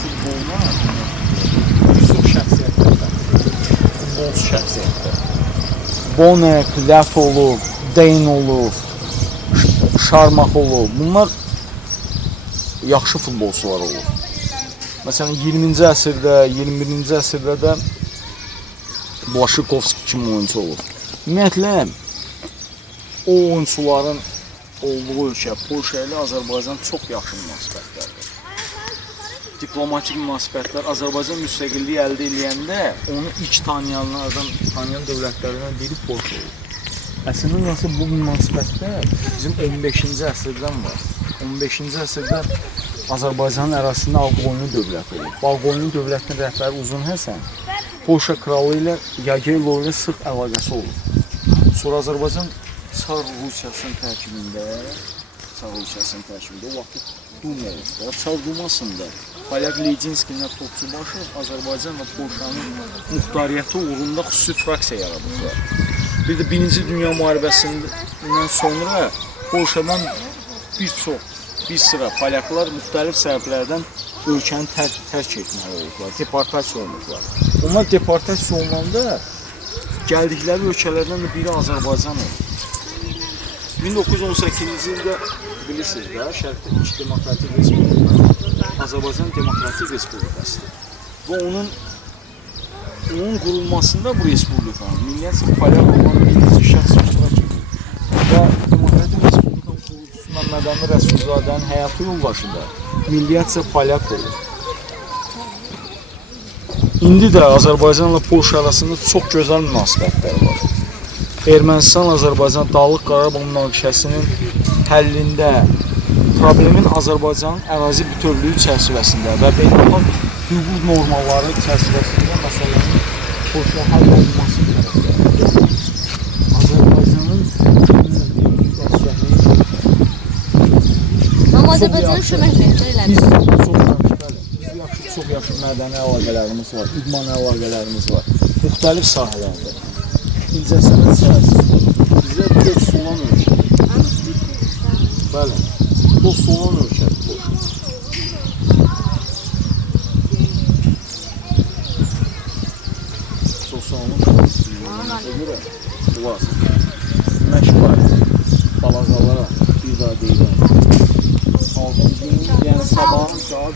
futboluna bir çox şəxsiyyətlər, futbolçu şəxsiyyətlər. Bonek, Ləf olub, Deyn olub, Şarmaq olub. Bunlar yaxşı futbolçular olub. Məsələn, 20-ci əsrdə, 21-ci əsrdə də Blaşikovski kimi oyuncu olub. Ümumiyyətlə, o oyuncuların olduğu ölkə, Polşa ilə Azərbaycan çox yaxşı münasibətlərdir. Diplomatik münasibətlər, Azərbaycan müstəqilliyi əldə edəndə onu ilk tanıyan dövlətlərdən biri Polşa olub. Əslində nasıl bu münasibətlər bizim 15-ci əsrdən var. 15-ci əsrdə Azərbaycanın ərazisində Ağqoyunlu dövləti olub. Ağqoyunlu dövlətinin rəhbəri Uzun Həsən Polşa kralı ilə Yagelo ilə sıx əlaqəsi olub. Sonra Azərbaycan Çar Rusiyasının tərkibində, o vaxt Duma'da, Çar Dumasında Polyak Ledinskiylə Topçubaşov Azərbaycan və Polşanın muxtariyyəti uğrunda xüsusi fraksiya yaradıblar. Bir də Birinci Dünya müharibəsindən sonra Polşadan bir sıra Polyaklar müxtəlif səbəblərdən ölkəni tərk etməli olublar, deportasiya olunublar. Onlar deportasiya olunanda gəldikləri ölkələrdən də biri Azərbaycan oldu. 1918-ci ildə bilirsiniz də, Şərqdə ilk demokratik respublika Azərbaycan Demokratik Respublikasıdır. Və onun qurulmasında bu respublikanın milliyyətcə Polyak olan birinci şəxs iştirak edir. Və Demokratik Respublikanın quruluşundan Mədəni Rəsulzadənin həyatı yoldaşı da milliyyətcə Polyak olur. İndi də Azərbaycanla Polşa arasında çox gözəl münasibətlər var. Ermənistan-Azərbaycan Dağlıq Qarabağ münaqişəsinin həllində problemin Azərbaycanın ərazi bütövlüyü çərçivəsində və beynəlxalq hüquq normalları çərçivəsində məsələnin Polşa həll olunması gerekir. Azərbaycanın Amma Azərbaycanın kömək verir. Biz çox yaxşı mədəni əlaqələrimiz var, idman əlaqələrimiz var, müxtəlif sahələrdə. İncəsənət səhəsi bizə dost olan ölkədir. Bəli, dost olan ölkədir. Çox sağ olun. Görə, qulaq asın. Məşqə, balaqalara bir daha deyirəm. Yəni sabahın saat